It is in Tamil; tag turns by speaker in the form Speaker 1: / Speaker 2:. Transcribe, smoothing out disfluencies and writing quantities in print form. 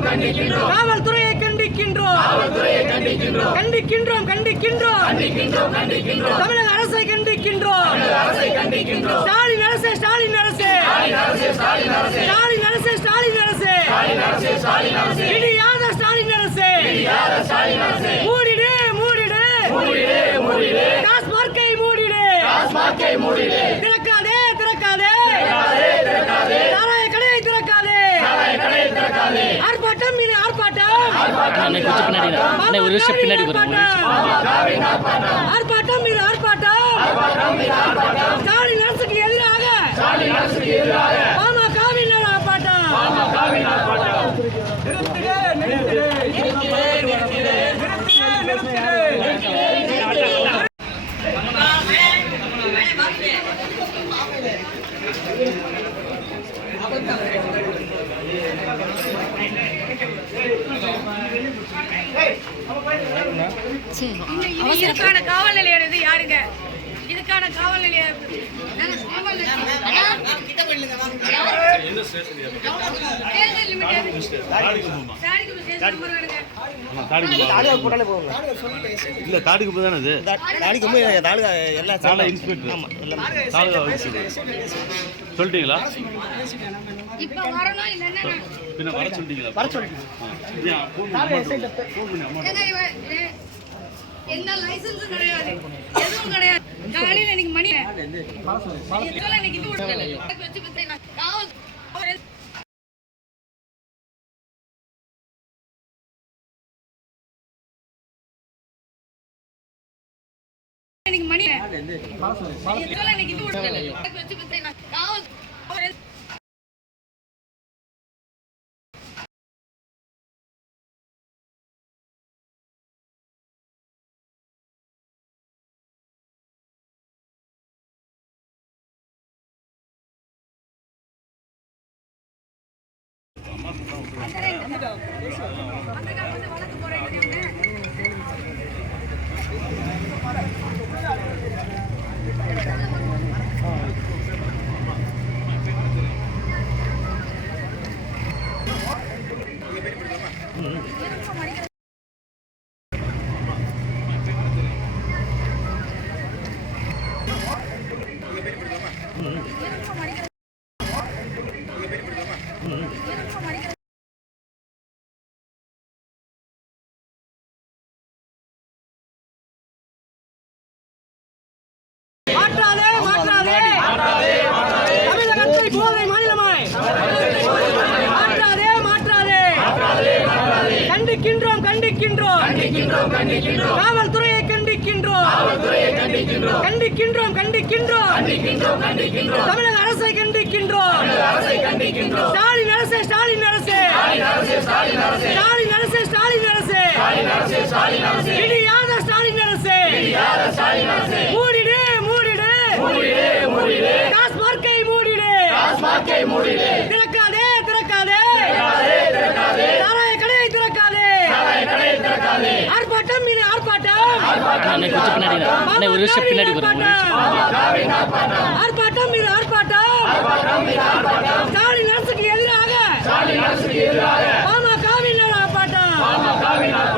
Speaker 1: காவல்துறையை கண்டிக்கின்றோம். தமிழக அரசை கண்டிக்கின்றோம். ஸ்டாலின் அரசு, ஸ்டாலின் அரசு, ஸ்டாலின் அரசு, ஸ்டாலின் அரசு, இடியாத ஸ்டாலின் அரசு, மூடிடு மூடிடு, டாஸ்மார்க்கை மூடிடு, திறக்காதே திறக்காதே, சாராய கடையை திறக்காதே, ஆர்ப்பாட்டம் இது ஆர்ப்பாட்டம், ஆர்ப்பாட்டம் இது ஆர்ப்பாட்டம், ஸ்டாலின் அரசுக்கு எதிராக பாமகவின் ஆர்ப்பாட்டம். இதுக்கான காவல் நிலையம் இது யாருங்க? இதுக்கான காவல் நிலையம்
Speaker 2: சொல்லிட்டீங்களா?
Speaker 1: இப்ப வரணும் இல்லன்னா
Speaker 2: பின்ன வர சொல்லிட்டீங்களா?
Speaker 1: எந்த லைசன்ஸும் கிடையாது, எதுவும் கிடையாது. காலையில இன்னைக்கு மணி இன்னைக்கு மணி மாற்றாதே மாற்றாதே, தமிழகத்தை போதை மாநிலமாய் மாற்றாதே மாற்றாதே, கண்டிக்கின்றோம் கண்டிக்கின்றோம், காவல்துறையை கண்டிக்கின்றோம், கண்டிக்கின்றோம் கண்டிக்கின்றோம், தமிழக அரசை கண்டிக்கின்றோம். ஸ்டாலின் அரசு, ஸ்டாலின் அரசு, ஸ்டாலின் அரசு, ஸ்டாலின் அரசு, இடியாத ஸ்டாலின் அரசு, மூடிடு மூடிடு, டாஸ்மார்க்கை மூடிடு, திறக்காதே திறக்காதே, சாராய கடையை திறக்காதே, ஆர்ப்பாட்டம் இது ஆர்ப்பாட்டம், ஆர்ப்பாட்டம் இது ஆர்ப்பாட்டம், ஸ்டாலின் அரசுக்கு எதிராக பாமகவின் ஆர்ப்பாட்டம்.